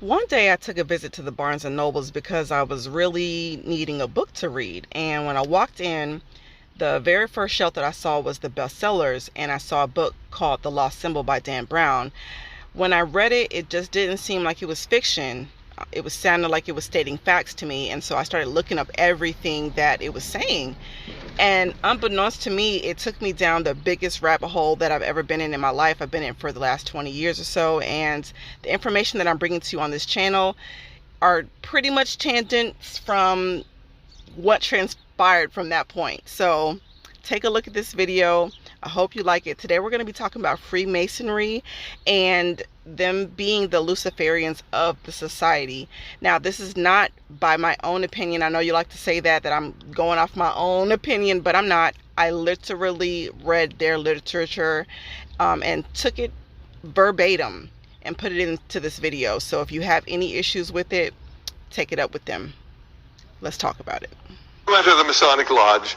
One day I took a visit to the Barnes& and Nobles because I was really needing a book to read. And when I walked in, the very first shelf that I saw was the bestsellers, and I saw a book called The Lost Symbol by Dan Brown. When I read it, it just didn't seem like it was fiction. It was sounding like it was stating facts to me, and so I started looking up everything that it was saying. And unbeknownst to me, it took me down the biggest rabbit hole that I've ever been in my life. I've been in for the last 20 years or so, and the information that I'm bringing to you on this channel are pretty much tangents from what transpired from that point. So take a look at this video. I hope you like it. Today we're going to be talking about Freemasonry and them being the Luciferians of the society. Now, this is not by my own opinion. I know you like to say that I'm going off my own opinion, but I'm not. I literally read their literature and took it verbatim and put it into this video. So if you have any issues with it, take it up with them. Let's talk about it. Enter the Masonic Lodge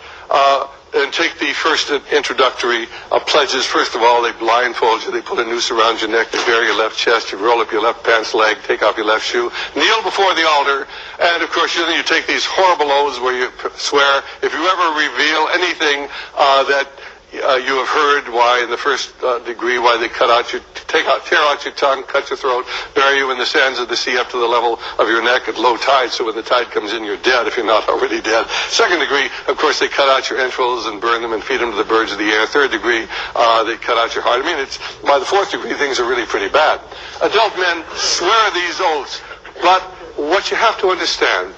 and take the first introductory pledges. First of all, they blindfold you. They put a noose around your neck. They bare your left chest. You roll up your left pants leg. Take off your left shoe. Kneel before the altar. And, of course, then you take these horrible oaths where you swear if you ever reveal anything that you have heard, why in the first degree, why they cut out your, tear out your tongue, cut your throat, bury you in the sands of the sea up to the level of your neck at low tide, so when the tide comes in, you're dead if you're not already dead. Second degree, of course, they cut out your entrails and burn them and feed them to the birds of the air. Third degree, they cut out your heart. I mean, it's by the fourth degree, things are really pretty bad. Adult men swear these oaths, but what you have to understand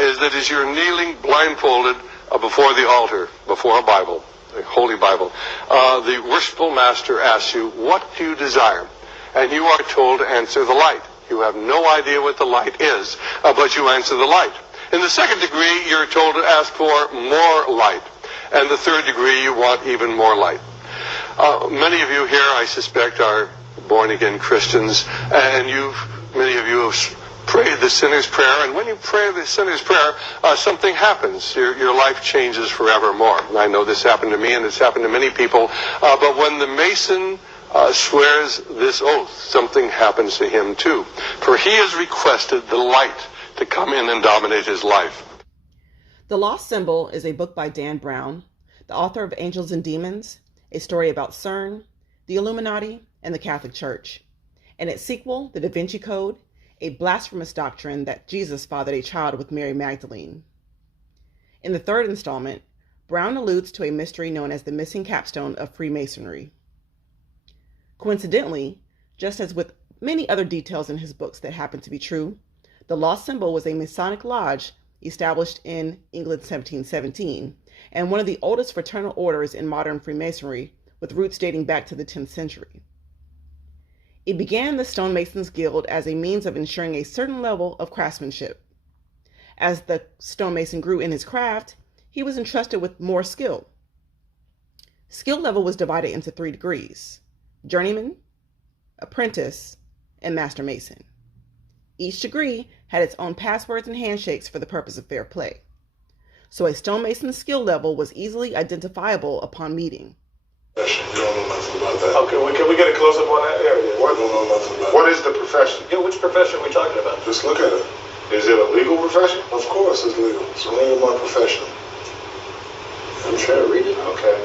is that as you're kneeling blindfolded before the altar, before a Bible, the Holy Bible, the worshipful master asks you, what do you desire? And you are told to answer the light. You have no idea what the light is, but you answer the light. In the second degree, you're told to ask for more light. And the third degree, you want even more light. Many of you here, I suspect, are born-again Christians, and many of you have prayed the sinner's prayer, and when you pray the sinner's prayer, something happens. Your life changes forevermore. And I know this happened to me, and it's happened to many people, but when the Mason swears this oath, something happens to him too. For he has requested the light to come in and dominate his life. The Lost Symbol is a book by Dan Brown, the author of Angels and Demons, a story about CERN, the Illuminati, and the Catholic Church, and its sequel, The Da Vinci Code, a blasphemous doctrine that Jesus fathered a child with Mary Magdalene. In the third installment, Brown alludes to a mystery known as the missing capstone of Freemasonry. Coincidentally, just as with many other details in his books that happen to be true, the Lost Symbol was a Masonic lodge established in England 1717, and one of the oldest fraternal orders in modern Freemasonry, with roots dating back to the 10th century. It began the Stonemasons Guild as a means of ensuring a certain level of craftsmanship. As the stonemason grew in his craft, he was entrusted with more skill. Skill level was divided into 3 degrees: journeyman, apprentice, and master mason. Each degree had its own passwords and handshakes for the purpose of fair play. So a stonemason's skill level was easily identifiable upon meeting. You don't know nothing about that. Okay, can we get a close-up on that area? What? Don't know nothing about What is the profession? Yeah, which profession are we talking about? Just look at it. Is it a legal profession? Of course it's legal. It's the name of my profession. I'm trying to read it. Okay.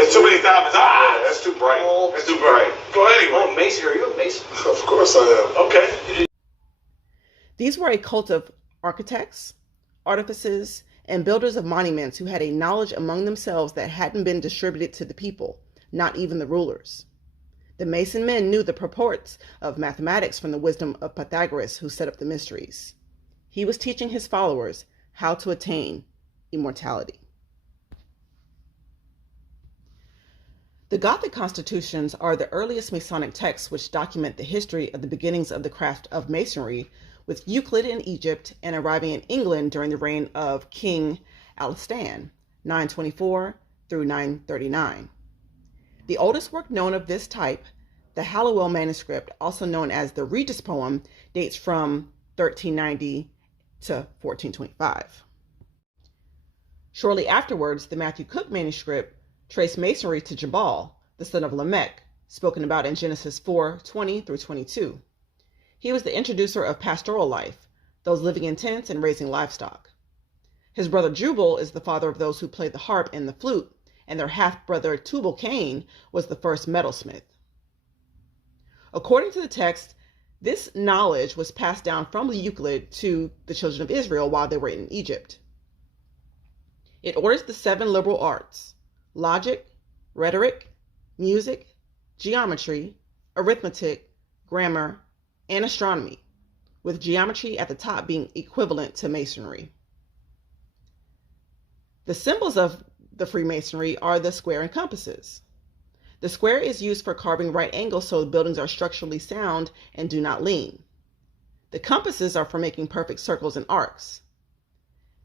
It's too many diamonds. Yeah, That's too bright. That's too bright. Go anyway. Oh, Mason, are you a Mason? Of course I am. Okay. These were a cult of architects, artificers, and builders of monuments who had a knowledge among themselves that hadn't been distributed to the people, not even the rulers. The Mason men knew the purports of mathematics from the wisdom of Pythagoras, who set up the mysteries. He was teaching his followers how to attain immortality. The Gothic constitutions are the earliest Masonic texts which document the history of the beginnings of the craft of Masonry, with Euclid in Egypt and arriving in England during the reign of King Alistan, 924 through 939. The oldest work known of this type, the Halliwell manuscript, also known as the Regis poem, dates from 1390 to 1425. Shortly afterwards, the Matthew Cook manuscript traced Masonry to Jabal, the son of Lamech, spoken about in Genesis 4:20 through 22. He was the introducer of pastoral life, those living in tents and raising livestock. His brother Jubal is the father of those who play the harp and the flute, and their half-brother Tubal-Cain was the first metalsmith. According to the text, this knowledge was passed down from Euclid to the children of Israel while they were in Egypt. It orders the 7 liberal arts: logic, rhetoric, music, geometry, arithmetic, grammar, and astronomy, with geometry at the top being equivalent to masonry. The symbols of the Freemasonry are the square and compasses. The square is used for carving right angles so buildings are structurally sound and do not lean. The compasses are for making perfect circles and arcs.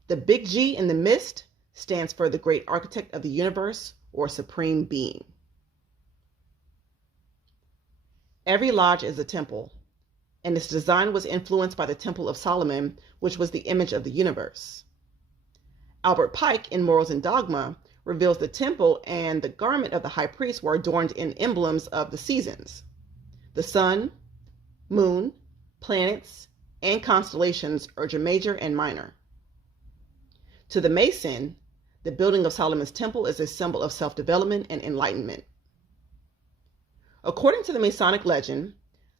The big G in the mist stands for the great architect of the universe, or supreme being. Every lodge is a temple, and its design was influenced by the Temple of Solomon, which was the image of the universe. Albert Pike, in Morals and Dogma, reveals the temple and the garment of the high priest were adorned in emblems of the seasons. The sun, moon, planets, and constellations, Ursa Major and Minor. To the Mason, the building of Solomon's temple is a symbol of self-development and enlightenment. According to the Masonic legend,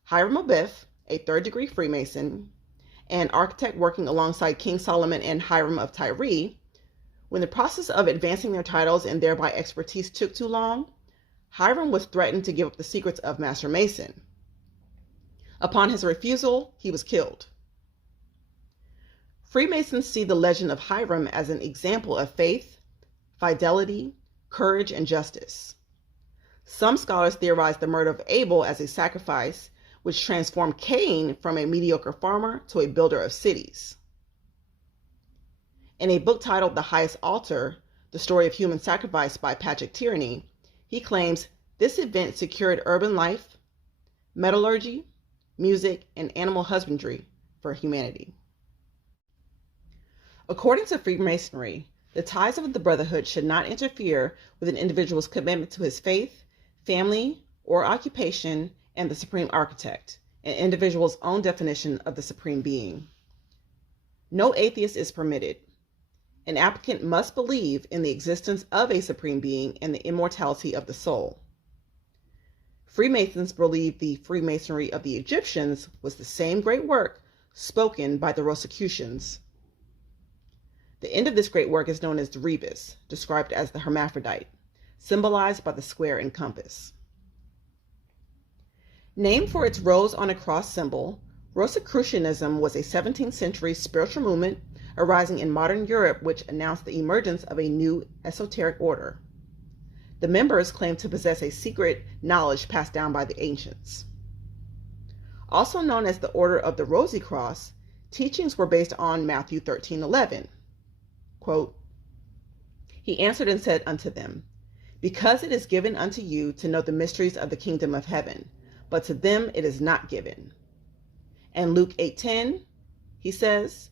Hiram Abiff, a third-degree Freemason, an architect working alongside King Solomon and Hiram of Tyre, when the process of advancing their titles and thereby expertise took too long, Hiram was threatened to give up the secrets of Master Mason. Upon his refusal, he was killed. Freemasons see the legend of Hiram as an example of faith, fidelity, courage, and justice. Some scholars theorize the murder of Abel as a sacrifice, which transformed Cain from a mediocre farmer to a builder of cities. In a book titled The Highest Altar, The Story of Human Sacrifice by Patrick Tierney, he claims this event secured urban life, metallurgy, music, and animal husbandry for humanity. According to Freemasonry, the ties of the brotherhood should not interfere with an individual's commitment to his faith, family, or occupation, and the supreme architect, an individual's own definition of the supreme being. No atheist is permitted. An applicant must believe in the existence of a supreme being and the immortality of the soul. Freemasons believe the Freemasonry of the Egyptians was the same great work spoken by the Rosicrucians. The end of this great work is known as the rebus, described as the hermaphrodite, symbolized by the square and compass. Named for its rose on a cross symbol, Rosicrucianism was a 17th century spiritual movement arising in modern Europe, which announced the emergence of a new esoteric order. The members claimed to possess a secret knowledge passed down by the ancients. Also known as the Order of the Rosy Cross, teachings were based on Matthew 13:11. Quote, "He answered and said unto them, Because it is given unto you to know the mysteries of the kingdom of heaven, but to them it is not given." And Luke 8:10, he says,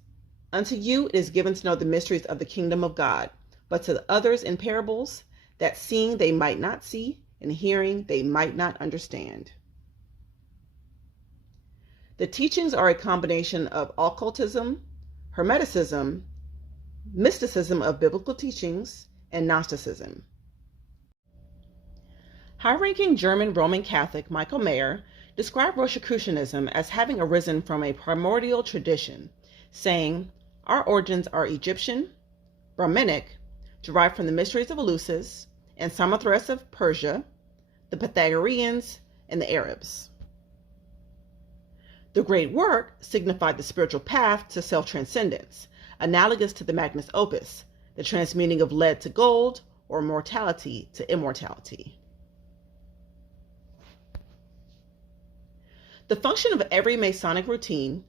"Unto you it is given to know the mysteries of the kingdom of God, but to the others in parables, that seeing they might not see, and hearing they might not understand." The teachings are a combination of occultism, hermeticism, mysticism of biblical teachings, and Gnosticism. High-ranking German Roman Catholic Michael Mayer described Rosicrucianism as having arisen from a primordial tradition, saying, "Our origins are Egyptian, Brahminic, derived from the mysteries of Eleusis and Samothrace of Persia, the Pythagoreans, and the Arabs." The great work signified the spiritual path to self-transcendence, analogous to the Magnus Opus, the transmuting of lead to gold or mortality to immortality. The function of every Masonic routine,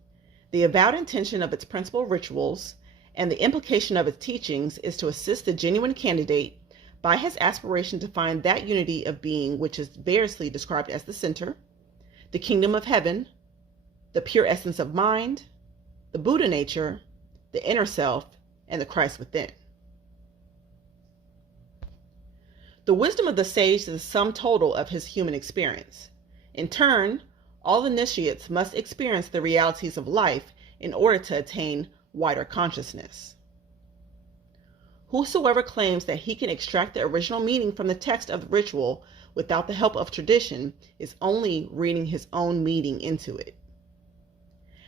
the avowed intention of its principal rituals, and the implication of its teachings is to assist the genuine candidate by his aspiration to find that unity of being which is variously described as the center, the kingdom of heaven, the pure essence of mind, the Buddha nature, the inner self, and the Christ within. The wisdom of the sage is the sum total of his human experience. In turn, all initiates must experience the realities of life in order to attain wider consciousness. Whosoever claims that he can extract the original meaning from the text of the ritual without the help of tradition is only reading his own meaning into it.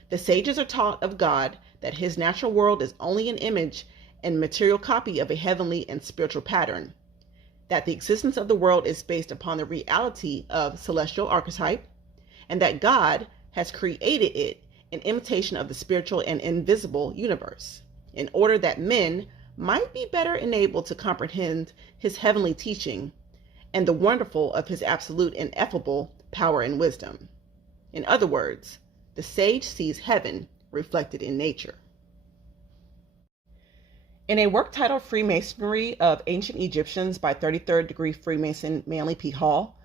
The sages are taught of God that his natural world is only an image and material copy of a heavenly and spiritual pattern, that the existence of the world is based upon the reality of celestial archetype, and that God has created it in imitation of the spiritual and invisible universe, in order that men might be better enabled to comprehend his heavenly teaching and the wonderful of his absolute ineffable power and wisdom. In other words, the sage sees heaven reflected in nature. In a work titled Freemasonry of Ancient Egyptians by 33rd degree Freemason Manly P. Hall,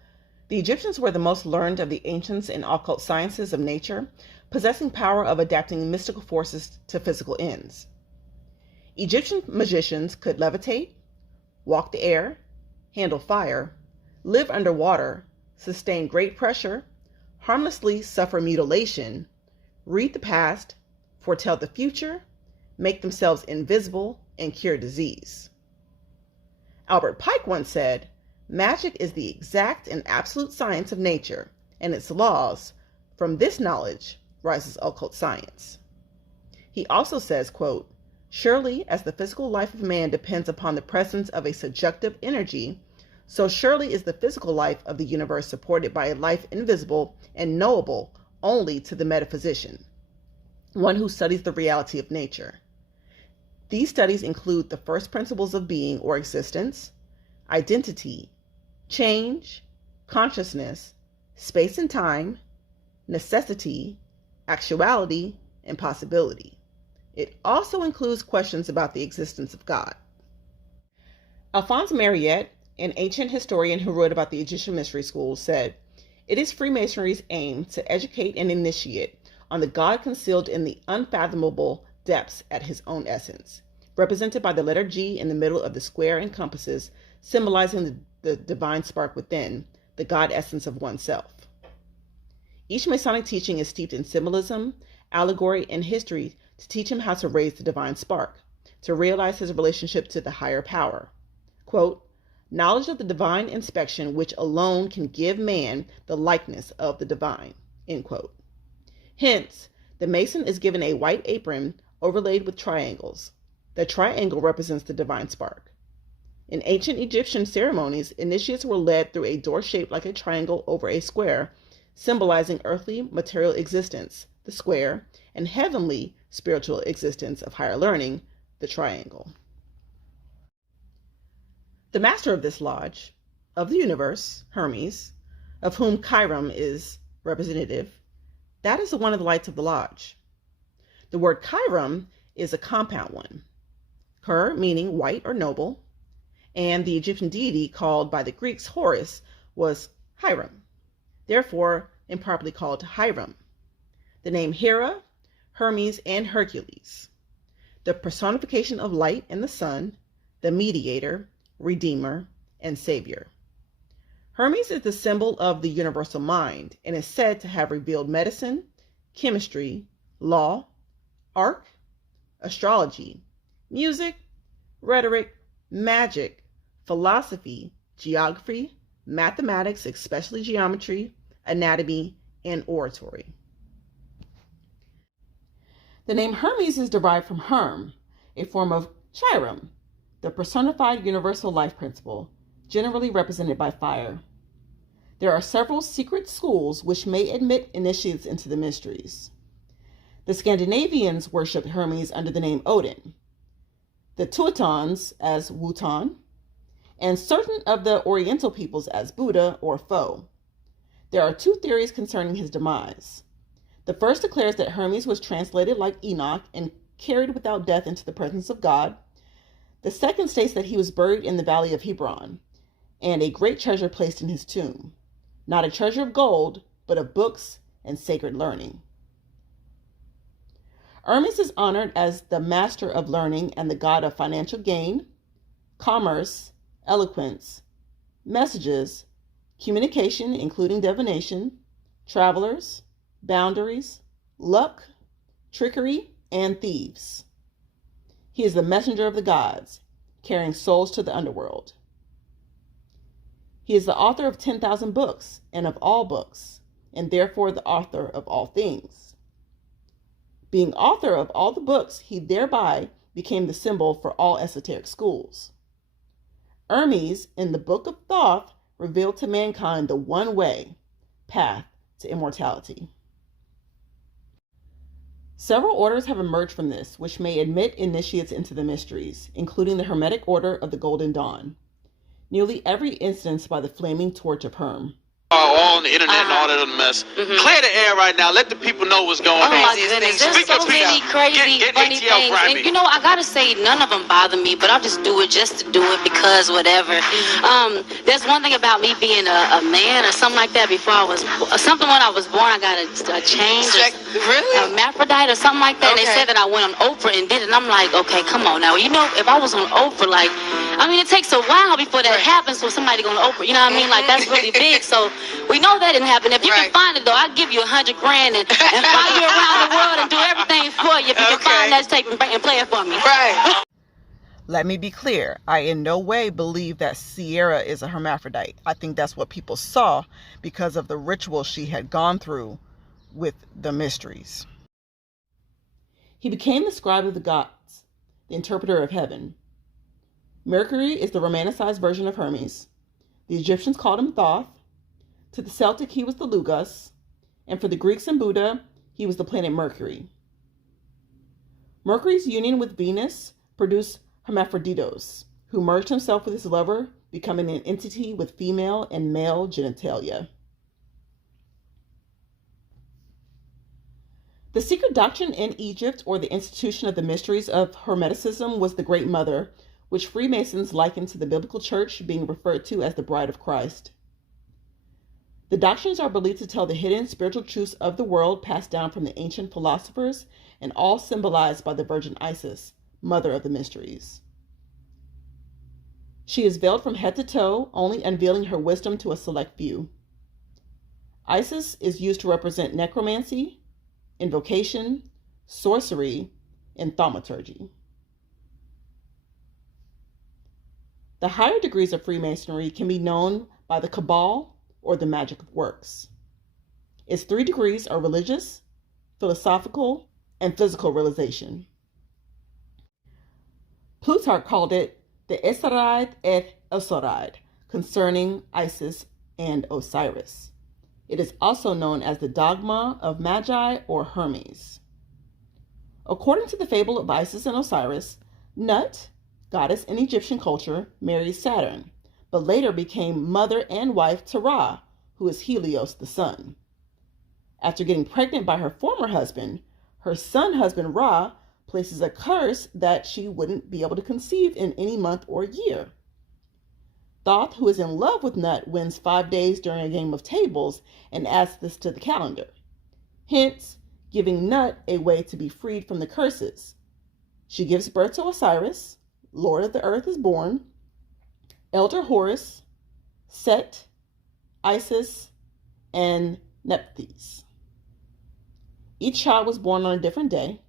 the Egyptians were the most learned of the ancients in occult sciences of nature, possessing power of adapting mystical forces to physical ends. Egyptian magicians could levitate, walk the air, handle fire, live underwater, sustain great pressure, harmlessly suffer mutilation, read the past, foretell the future, make themselves invisible, and cure disease. Albert Pike once said, "Magic is the exact and absolute science of nature, and its laws. From this knowledge rises occult science." He also says, quote, "Surely as the physical life of man depends upon the presence of a subjective energy, so surely is the physical life of the universe supported by a life invisible and knowable only to the metaphysician, one who studies the reality of nature. These studies include the first principles of being or existence, identity, change, consciousness, space and time, necessity, actuality, and possibility. It also includes questions about the existence of God." Alphonse Mariette, an ancient historian who wrote about the Egyptian mystery schools, said, "It is Freemasonry's aim to educate and initiate on the God concealed in the unfathomable depths at his own essence, represented by the letter G in the middle of the square and compasses, symbolizing the divine spark within, the God essence of oneself. Each Masonic teaching is steeped in symbolism, allegory, and history to teach him how to raise the divine spark, to realize his relationship to the higher power. Quote, knowledge of the divine inspection which alone can give man the likeness of the divine." End quote. Hence, the Mason is given a white apron overlaid with triangles. The triangle represents the divine spark. In ancient Egyptian ceremonies, initiates were led through a door shaped like a triangle over a square, symbolizing earthly material existence, the square, and heavenly spiritual existence of higher learning, the triangle. The master of this lodge, of the universe, Hermes, of whom Chiron is representative, that is one of the lights of the lodge. The word Chiron is a compound one. Chir meaning white or noble, and the Egyptian deity called by the Greeks Horus was Hiram, therefore improperly called Hiram. The name Hera, Hermes, and Hercules, the personification of light and the sun, the mediator, redeemer, and savior. Hermes is the symbol of the universal mind and is said to have revealed medicine, chemistry, law, art, astrology, music, rhetoric, magic, philosophy, geography, mathematics, especially geometry, anatomy, and oratory. The name Hermes is derived from Herm, a form of Chiron, the personified universal life principle, generally represented by fire. There are several secret schools which may admit initiates into the mysteries. The Scandinavians worshipped Hermes under the name Odin, the Teutons as Wotan, and certain of the Oriental peoples as Buddha or Fo. There are two theories concerning his demise. The first declares that Hermes was translated like Enoch and carried without death into the presence of God. The second states that he was buried in the valley of Hebron, and a great treasure placed in his tomb, not a treasure of gold, but of books and sacred learning. Hermes is honored as the master of learning and the god of financial gain, commerce, eloquence, messages, communication, including divination, travelers, boundaries, luck, trickery, and thieves. He is the messenger of the gods, carrying souls to the underworld. He is the author of 10,000 books and of all books, and therefore the author of all things. Being author of all the books, he thereby became the symbol for all esoteric schools. Hermes, in the Book of Thoth, revealed to mankind the one way, path to immortality. Several orders have emerged from this, which may admit initiates into the mysteries, including the Hermetic Order of the Golden Dawn. Nearly every instance by the Flaming Torch of Herm. All on the internet and all that other mess. Clear the air right now. Let the people know what's going on. Oh my goodness, there's so many crazy, funny things. And you know, I gotta say, none of them bother me, but I'll just do it just to do it because whatever. There's one thing about me being a man or something like that before I was, something when I was born, I got a change. Really? A hermaphrodite or something like that. Okay. They said that I went on Oprah and did it, and I'm like, okay, come on now. You know, if I was on Oprah, like, I mean, it takes a while before that happens for somebody going to Oprah. You know what I mean? Like, that's really big. So we know that didn't happen. If you can find it, though, I'll give you $100,000 and fly you around the world and do everything for you. If you can find that tape and play it for me. Right. Let me be clear. I in no way believe that Sierra is a hermaphrodite. I think that's what people saw because of the ritual she had gone through with the mysteries. He became the scribe of the gods, the interpreter of heaven. Mercury is the romanticized version of Hermes. The Egyptians called him Thoth. To the Celtic, he was the Logos. And for the Greeks and Buddha, he was the planet Mercury. Mercury's union with Venus produced Hermaphroditos, who merged himself with his lover, becoming an entity with female and male genitalia. The secret doctrine in Egypt, or the institution of the mysteries of Hermeticism, was the Great Mother, which Freemasons likened to the biblical church, being referred to as the Bride of Christ. The doctrines are believed to tell the hidden spiritual truths of the world passed down from the ancient philosophers, and all symbolized by the Virgin Isis, Mother of the Mysteries. She is veiled from head to toe, only unveiling her wisdom to a select few. Isis is used to represent necromancy, invocation, sorcery, and thaumaturgy. The higher degrees of Freemasonry can be known by the Cabal or the magic of works. Its 3 degrees are religious, philosophical, and physical realization. Plutarch called it the Esaride et Osiride, concerning Isis and Osiris. It is also known as the dogma of Magi or Hermes. According to the fable of Isis and Osiris, Nut, goddess in Egyptian culture, married Saturn, but later became mother and wife to Ra, who is Helios the sun. After getting pregnant by her former husband, her son husband Ra places a curse that she wouldn't be able to conceive in any month or year. Thoth, who is in love with Nut, wins 5 days during a game of tables and adds this to the calendar, hence giving Nut a way to be freed from the curses. She gives birth to Osiris, Lord of the Earth is born, Elder Horus, Set, Isis, and Nephthys. Each child was born on a different day.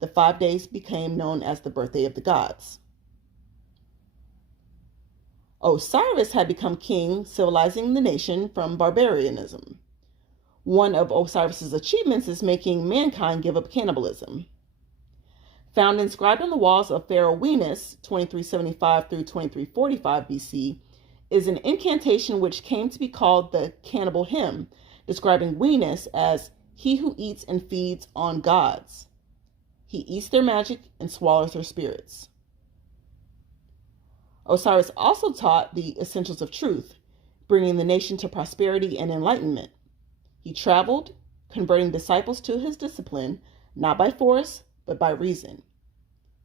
The 5 days became known as the birthday of the gods. Osiris had become king, civilizing the nation from barbarianism. One of Osiris's achievements is making mankind give up cannibalism. Found inscribed on the walls of Pharaoh Venus, 2375 through 2345 BC, is an incantation which came to be called the Cannibal Hymn, describing Venus as he who eats and feeds on gods. He eats their magic and swallows their spirits. Osiris also taught the essentials of truth, bringing the nation to prosperity and enlightenment. He traveled, converting disciples to his discipline, not by force, but by reason.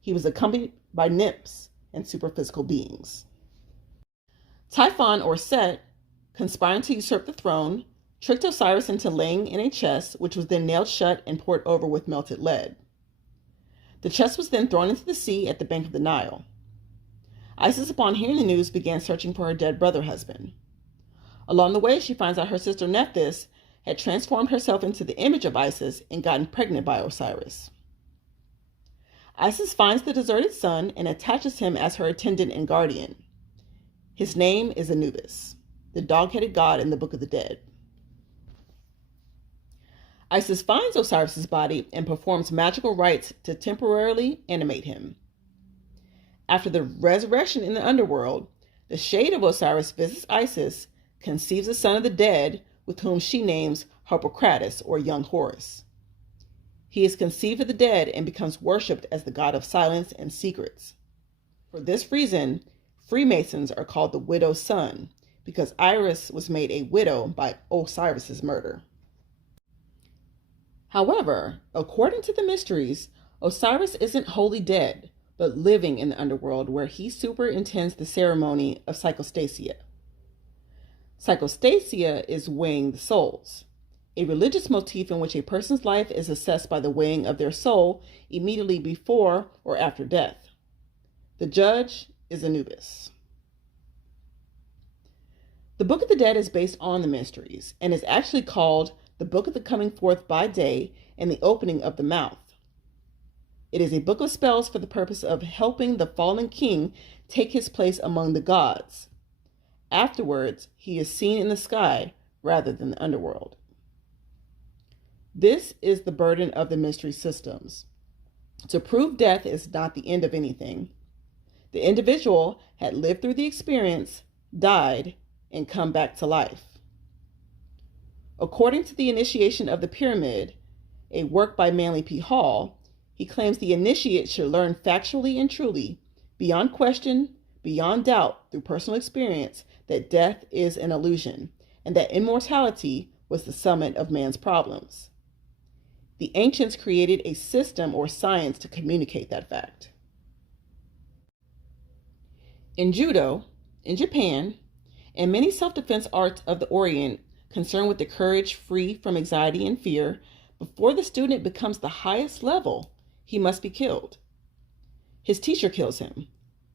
He was accompanied by nymphs and superphysical beings. Typhon, or Set, conspiring to usurp the throne, tricked Osiris into laying in a chest, which was then nailed shut and poured over with melted lead. The chest was then thrown into the sea at the bank of the Nile. Isis, upon hearing the news, began searching for her dead brother husband. Along the way, she finds out her sister Nephthys had transformed herself into the image of Isis and gotten pregnant by Osiris. Isis finds the deserted son and attaches him as her attendant and guardian. His name is Anubis, the dog-headed god in the Book of the Dead. Isis finds Osiris's body and performs magical rites to temporarily animate him. After the resurrection in the underworld, the shade of Osiris visits Isis, conceives a son of the dead, with whom she names Harpocrates, or young Horus. He is conceived of the dead and becomes worshipped as the god of silence and secrets. For this reason, Freemasons are called the widow's son, because Iris was made a widow by Osiris's murder. However, according to the mysteries, Osiris isn't wholly dead, but living in the underworld where he superintends the ceremony of psychostasia. Psychostasia is weighing the souls, a religious motif in which a person's life is assessed by the weighing of their soul immediately before or after death. The judge is Anubis. The Book of the Dead is based on the mysteries and is actually called the Book of the Coming Forth by Day and the Opening of the Mouth. It is a book of spells for the purpose of helping the fallen king take his place among the gods. Afterwards, he is seen in the sky rather than the underworld. This is the burden of the mystery systems. To prove death is not the end of anything. The individual had lived through the experience, died, and come back to life. According to the Initiation of the Pyramid, a work by Manly P. Hall, he claims the initiate should learn factually and truly, beyond question, beyond doubt, through personal experience, that death is an illusion, and that immortality was the summit of man's problems. The ancients created a system or science to communicate that fact. In judo, in Japan, and many self-defense arts of the Orient concerned with the courage free from anxiety and fear, before the student becomes the highest level, he must be killed. His teacher kills him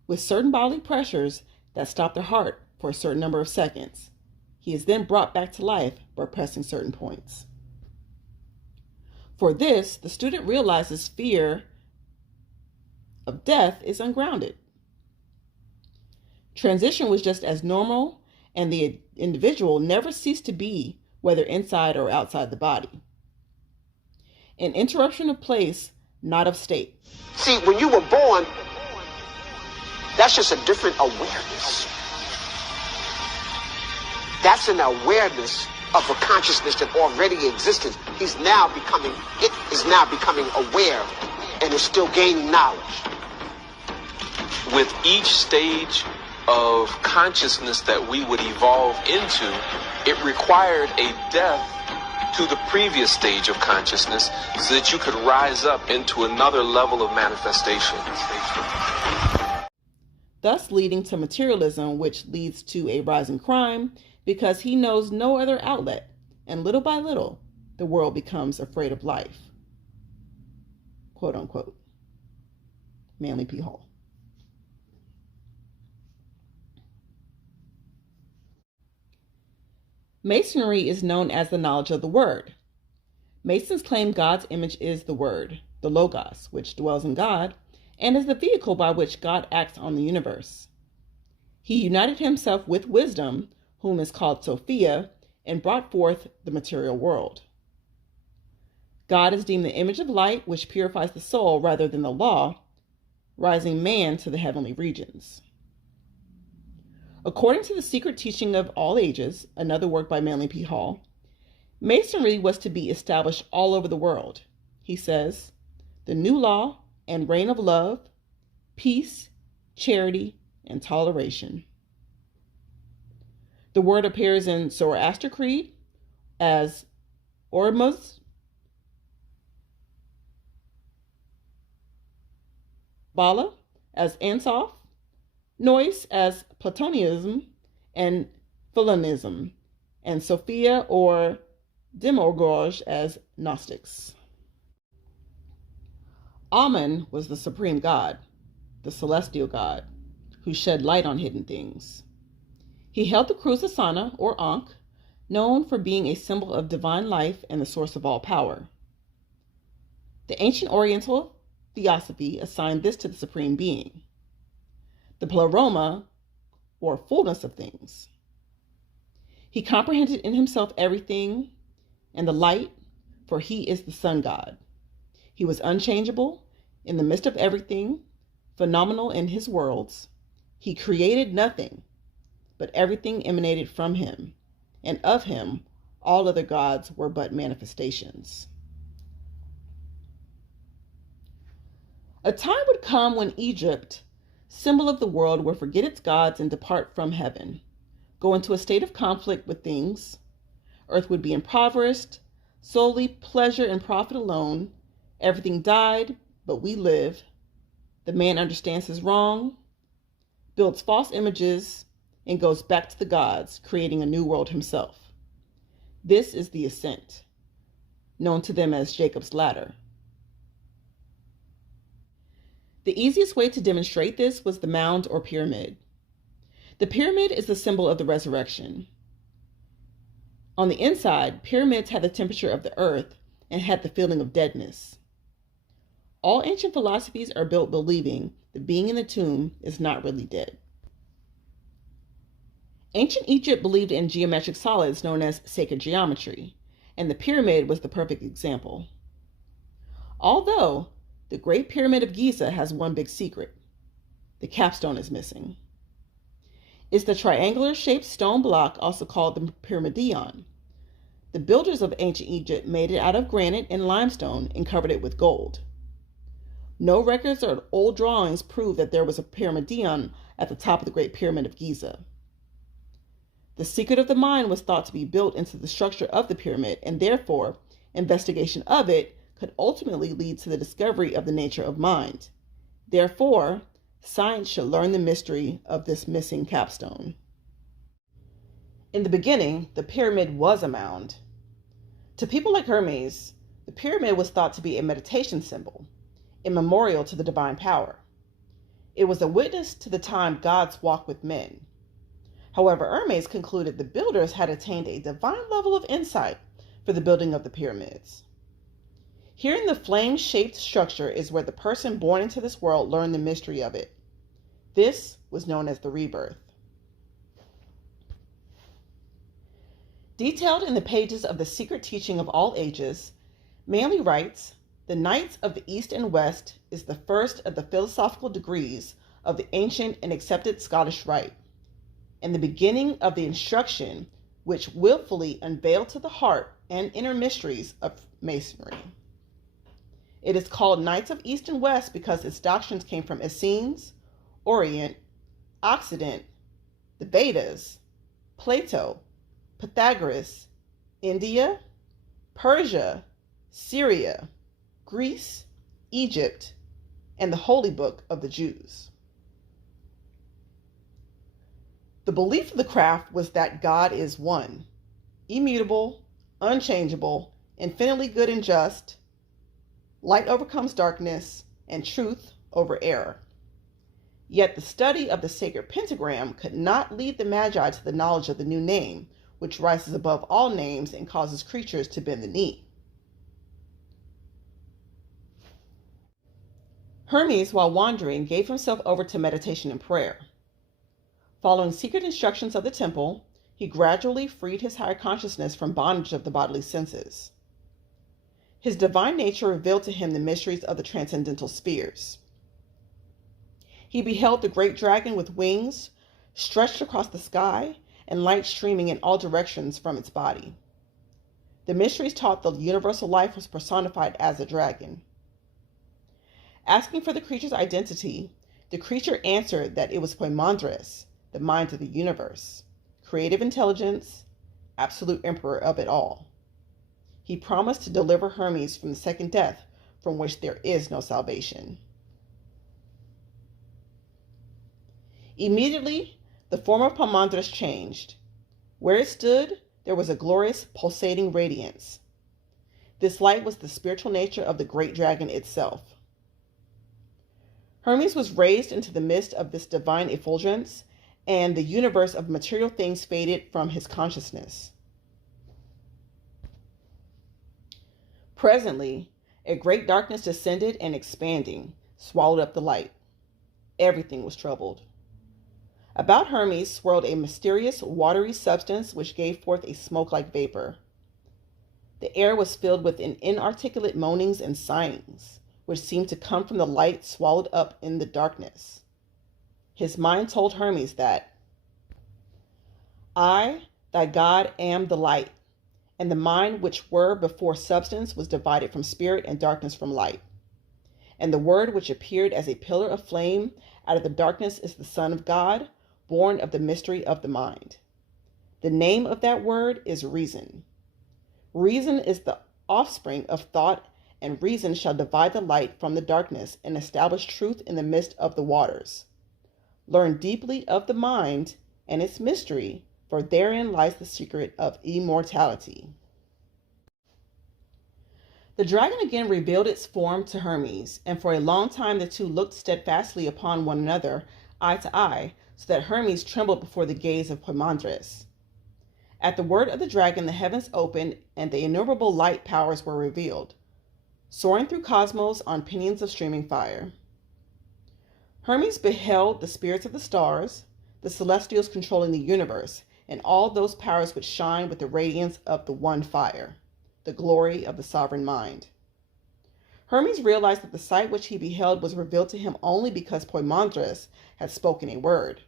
with certain bodily pressures that stop the heart for a certain number of seconds. He is then brought back to life by pressing certain points. For this, the student realizes fear of death is ungrounded. Transition was just as normal, and the individual never ceased to be, whether inside or outside the body. An interruption of place, not of state. See, when you were born, that's just a different awareness. That's an awareness of a consciousness that already existed. It is now becoming aware and is still gaining knowledge. With each stage of consciousness that we would evolve into, it required a death to the previous stage of consciousness so that you could rise up into another level of manifestation. Thus leading to materialism, which leads to a rise in crime because he knows no other outlet, and little by little, the world becomes afraid of life. Quote unquote. Manly P. Hall. Masonry is known as the knowledge of the Word. Masons claim God's image is the Word, the Logos, which dwells in God, and is the vehicle by which God acts on the universe. He united himself with wisdom, whom is called Sophia, and brought forth the material world. God is deemed the image of light, which purifies the soul rather than the law, rising man to the heavenly regions. According to the Secret Teaching of All Ages, another work by Manly P. Hall, Masonry was to be established all over the world. He says, the new law and reign of love, peace, charity, and toleration. The word appears in Zoroaster Creed as Ormuzd, Bala as Ansoff, Noise as Platonism and Philonism, and Sophia or Demagogue as Gnostics. Amun was the supreme god, the celestial god, who shed light on hidden things. He held the Cruz Asana, or Ankh, known for being a symbol of divine life and the source of all power. The ancient Oriental theosophy assigned this to the supreme being, the pleroma, or fullness of things. He comprehended in himself everything and the light, for he is the sun god. He was unchangeable in the midst of everything, phenomenal in his worlds. He created nothing, but everything emanated from him, and of him all other gods were but manifestations. A time would come when Egypt, symbol of the world, would forget its gods and depart from heaven, go into a state of conflict with things. Earth would be impoverished, solely pleasure and profit alone. Everything died, but we live. The man understands his wrong, builds false images, and goes back to the gods, creating a new world himself. This is the ascent, known to them as Jacob's ladder. The easiest way to demonstrate this was the mound or pyramid. The pyramid is the symbol of the resurrection. On the inside, pyramids had the temperature of the earth and had the feeling of deadness. All ancient philosophies are built believing the being in the tomb is not really dead. Ancient Egypt believed in geometric solids known as sacred geometry, and the pyramid was the perfect example. Although the Great Pyramid of Giza has one big secret: the capstone is missing. It's the triangular-shaped stone block, also called the pyramidion. The builders of ancient Egypt made it out of granite and limestone and covered it with gold. No records or old drawings prove that there was a pyramidion at the top of the Great Pyramid of Giza. The secret of the mind was thought to be built into the structure of the pyramid, and therefore, investigation of it could ultimately lead to the discovery of the nature of mind. Therefore, science should learn the mystery of this missing capstone. In the beginning, the pyramid was a mound. To people like Hermes, the pyramid was thought to be a meditation symbol, a memorial to the divine power. It was a witness to the time gods walked with men. However, Hermes concluded the builders had attained a divine level of insight for the building of the pyramids. Here in the flame-shaped structure is where the person born into this world learned the mystery of it. This was known as the rebirth. Detailed in the pages of the Secret Teaching of All Ages, Manly writes, "The Knights of the East and West is the first of the philosophical degrees of the ancient and accepted Scottish rite, and the beginning of the instruction which willfully unveiled to the heart and inner mysteries of Masonry. It is called Knights of East and West because its doctrines came from Essenes, Orient, Occident, the Vedas, Plato, Pythagoras, India, Persia, Syria, Greece, Egypt, and the Holy Book of the Jews." The belief of the craft was that God is one, immutable, unchangeable, infinitely good and just. Light overcomes darkness, and truth over error. Yet the study of the sacred pentagram could not lead the Magi to the knowledge of the new name, which rises above all names and causes creatures to bend the knee. Hermes, while wandering, gave himself over to meditation and prayer. Following secret instructions of the temple, he gradually freed his higher consciousness from bondage of the bodily senses. His divine nature revealed to him the mysteries of the transcendental spheres. He beheld the great dragon with wings stretched across the sky and light streaming in all directions from its body. The mysteries taught the universal life was personified as a dragon. Asking for the creature's identity, the creature answered that it was Poimandres, the mind of the universe, creative intelligence, absolute emperor of it all. He promised to deliver Hermes from the second death, from which there is no salvation. Immediately, the form of Poimandres changed. Where it stood, there was a glorious, pulsating radiance. This light was the spiritual nature of the great dragon itself. Hermes was raised into the midst of this divine effulgence, and the universe of material things faded from his consciousness. Presently, a great darkness descended and expanding, swallowed up the light. Everything was troubled. About Hermes swirled a mysterious, watery substance which gave forth a smoke-like vapor. The air was filled with inarticulate moanings and sighings, which seemed to come from the light swallowed up in the darkness. His mind told Hermes that, I, thy God, am the light, and the mind which were before substance was divided from spirit and darkness from light. And the word which appeared as a pillar of flame out of the darkness is the Son of God, born of the mystery of the mind. The name of that word is reason. Reason is the offspring of thought, and reason shall divide the light from the darkness and establish truth in the midst of the waters. Learn deeply of the mind and its mystery, for therein lies the secret of immortality. The dragon again revealed its form to Hermes, and for a long time the two looked steadfastly upon one another, eye to eye, so that Hermes trembled before the gaze of Poimandres. At the word of the dragon, the heavens opened, and the innumerable light powers were revealed, soaring through cosmos on pinions of streaming fire. Hermes beheld the spirits of the stars, the celestials controlling the universe, and all those powers which shine with the radiance of the one fire, the glory of the sovereign mind. Hermes realized that the sight which he beheld was revealed to him only because Poimandres had spoken a word.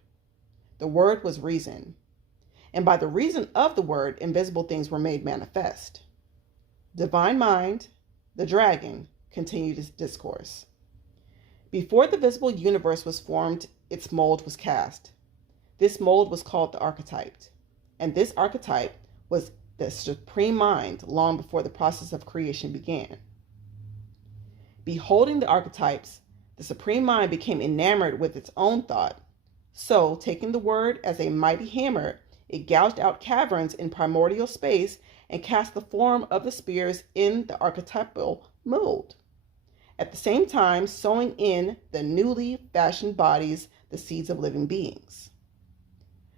The word was reason, and by the reason of the word, invisible things were made manifest. Divine Mind, the dragon, continued his discourse. Before the visible universe was formed, its mold was cast. This mold was called the archetype, and this archetype was the supreme mind long before the process of creation began. Beholding the archetypes, the supreme mind became enamored with its own thought. So, taking the word as a mighty hammer, it gouged out caverns in primordial space and cast the form of the spheres in the archetypal mold, at the same time sowing in the newly fashioned bodies the seeds of living beings.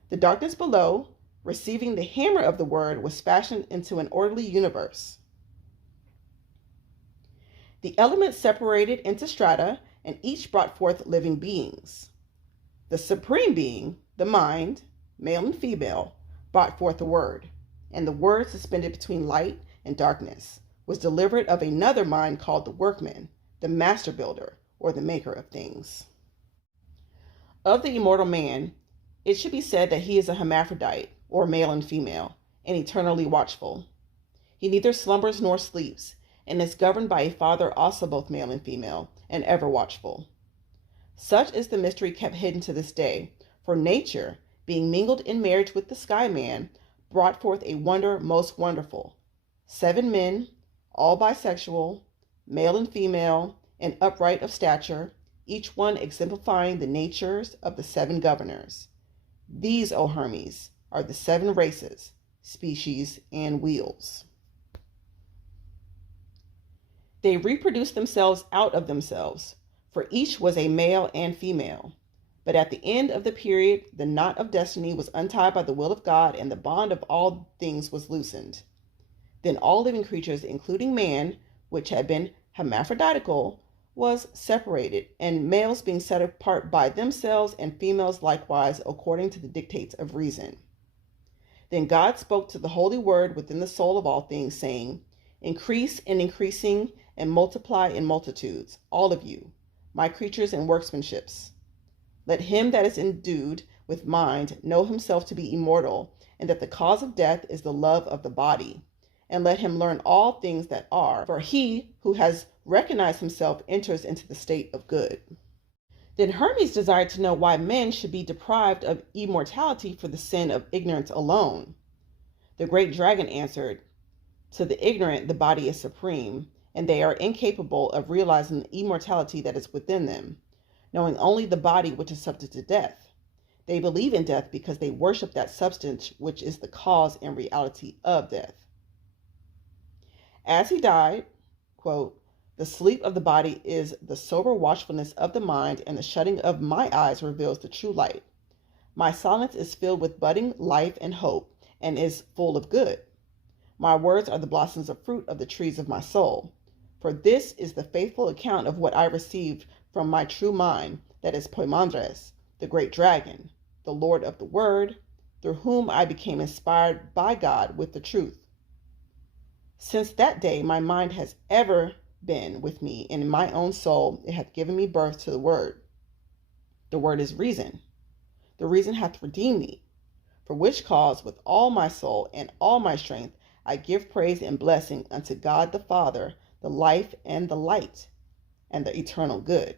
The darkness below, receiving the hammer of the word, was fashioned into an orderly universe. The elements separated into strata, and each brought forth living beings. The supreme being, the mind, male and female, brought forth the word, and the word, suspended between light and darkness, was delivered of another mind called the workman, the master builder, or the maker of things. Of the immortal man, it should be said that he is a hermaphrodite, or male and female, and eternally watchful. He neither slumbers nor sleeps, and is governed by a father also both male and female, and ever watchful. Such is the mystery kept hidden to this day, for nature, being mingled in marriage with the sky man, brought forth a wonder most wonderful. 7 men, all bisexual, male and female, and upright of stature, each one exemplifying the natures of the 7 governors. These, O Hermes, are the 7 races, species, and wheels. They reproduced themselves out of themselves, for each was a male and female. But at the end of the period, the knot of destiny was untied by the will of God, and the bond of all things was loosened. Then all living creatures, including man, which had been hermaphroditical, was separated, and males being set apart by themselves, and females likewise, according to the dictates of reason. Then God spoke to the holy word within the soul of all things, saying, Increase in increasing, and multiply in multitudes, all of you, my creatures and workmanships. Let him that is endued with mind know himself to be immortal, and that the cause of death is the love of the body. And let him learn all things that are, for he who has recognized himself enters into the state of good. Then Hermes desired to know why men should be deprived of immortality for the sin of ignorance alone. The great dragon answered, To the ignorant the body is supreme, and they are incapable of realizing the immortality that is within them, knowing only the body which is subject to death. They believe in death because they worship that substance which is the cause and reality of death. As he died, quote, the sleep of the body is the sober watchfulness of the mind, and the shutting of my eyes reveals the true light. My silence is filled with budding life and hope, and is full of good. My words are the blossoms of fruit of the trees of my soul. For this is the faithful account of what I received from my true mind, that is Poimandres, the great dragon, the Lord of the Word, through whom I became inspired by God with the truth. Since that day my mind has ever been with me, and in my own soul it hath given me birth to the Word. The Word is reason. The reason hath redeemed me, for which cause with all my soul and all my strength I give praise and blessing unto God the Father, the life and the light, and the eternal good.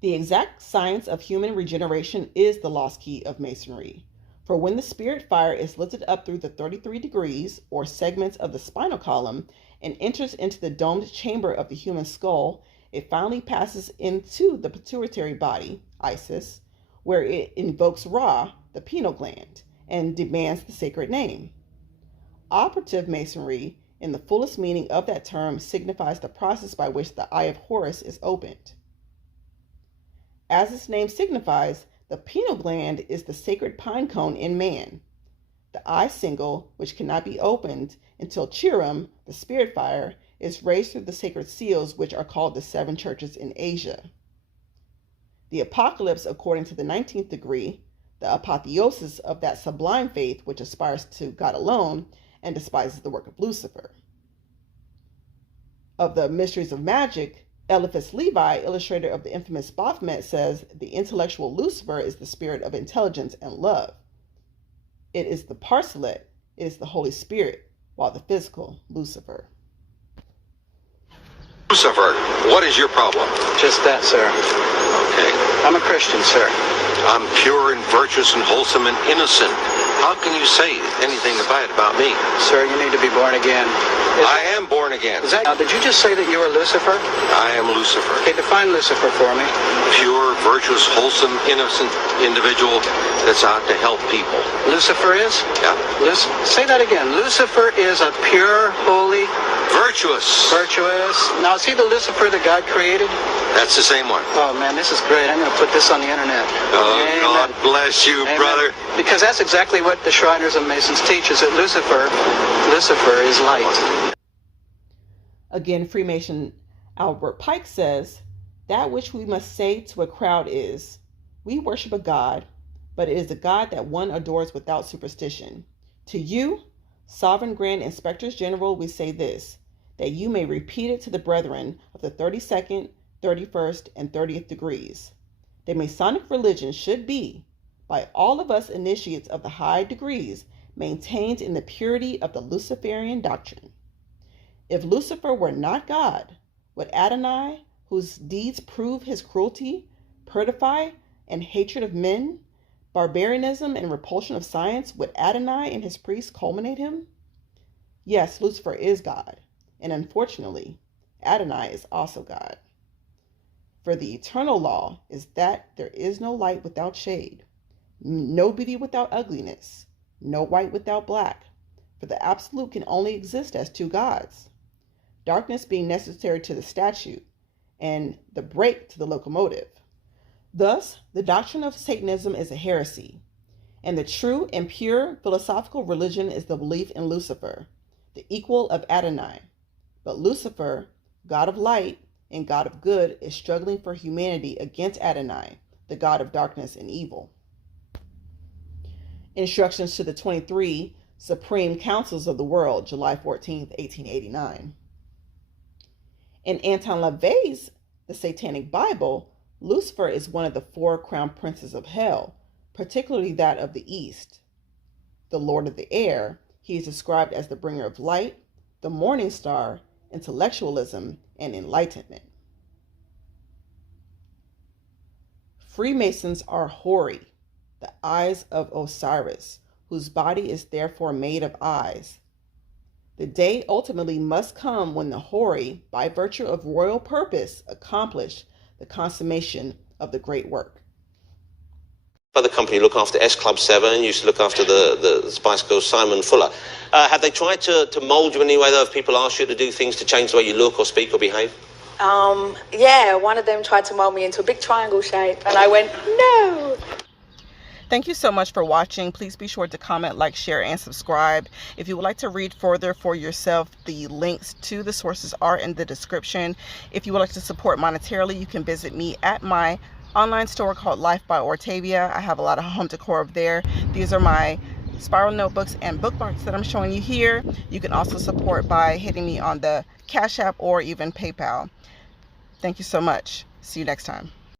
The exact science of human regeneration is the lost key of Masonry. For when the spirit fire is lifted up through the 33 degrees, or segments of the spinal column, and enters into the domed chamber of the human skull, it finally passes into the pituitary body, Isis, where it invokes Ra, the pineal gland, and demands the sacred name. Operative Masonry, in the fullest meaning of that term, signifies the process by which the eye of Horus is opened. As its name signifies, the pineal gland is the sacred pine cone in man. The eye single, which cannot be opened until Chiram, the spirit fire, is raised through the sacred seals, which are called the 7 churches in Asia. The apocalypse, according to the 19th degree, the apotheosis of that sublime faith which aspires to God alone and despises the work of Lucifer. Of the mysteries of magic, Eliphas Levi, illustrator of the infamous Baphomet, says the intellectual Lucifer is the spirit of intelligence and love. It is the parcelet, it is the Holy Spirit, while the physical Lucifer. Lucifer, what is your problem? Just that, sir. Okay. I'm a Christian, sir. I'm pure and virtuous and wholesome and innocent. How can you say anything bad about me? Sir, you need to be born again. I am born again. Now, did you just say that you were Lucifer? I am Lucifer. Okay, define Lucifer for me. Pure, virtuous, wholesome, innocent individual that's out to help people. Lucifer is? Yeah. Say that again. Lucifer is a pure, holy, virtuous. Now, is he the Lucifer that God created? That's the same one. Oh, man, this is great. I'm going to put this on the internet. Oh, amen. God bless you, amen. Brother. Because that's exactly what the Shriners and Masons teach, is that Lucifer is light. Again, Freemason Albert Pike says, that which we must say to a crowd is, we worship a God, but it is a God that one adores without superstition. To you, Sovereign Grand Inspectors General, we say this, that you may repeat it to the brethren of the 32nd, 31st, and 30th degrees. The Masonic religion should be, by all of us initiates of the high degrees, maintained in the purity of the Luciferian doctrine. If Lucifer were not God, would Adonai, whose deeds prove his cruelty, purify, and hatred of men, barbarianism and repulsion of science, would Adonai and his priests culminate him? Yes, Lucifer is God, and unfortunately, Adonai is also God. For the eternal law is that there is no light without shade, no beauty without ugliness, no white without black, for the absolute can only exist as 2 gods, darkness being necessary to the statute, and the brake to the locomotive. Thus, the doctrine of Satanism is a heresy, and the true and pure philosophical religion is the belief in Lucifer, the equal of Adonai. But Lucifer, God of light and God of good, is struggling for humanity against Adonai, the God of darkness and evil. Instructions to the 23 Supreme Councils of the World, July 14, 1889. In Anton LaVey's The Satanic Bible, Lucifer is one of the 4 crown princes of hell, particularly that of the East. The Lord of the Air, he is described as the bringer of light, the morning star, intellectualism, and enlightenment. Freemasons are hoary, the eyes of Osiris, whose body is therefore made of eyes. The day ultimately must come when the hoary, by virtue of royal purpose, accomplish the consummation of the great work. Other company look after S Club 7, used to look after the Spice Girls, Simon Fuller. Have they tried to mould you in any way, though, if people ask you to do things to change the way you look or speak or behave? Yeah, one of them tried to mold me into a big triangle shape, and I went, no. Thank you so much for watching. Please be sure to comment, like, share, and subscribe. If you would like to read further for yourself, the links to the sources are in the description. If you would like to support monetarily, you can visit me at my online store called Life by Ortavia. I have a lot of home decor over there. These are my spiral notebooks and bookmarks that I'm showing you here. You can also support by hitting me on the Cash App or even PayPal. Thank you so much. See you next time.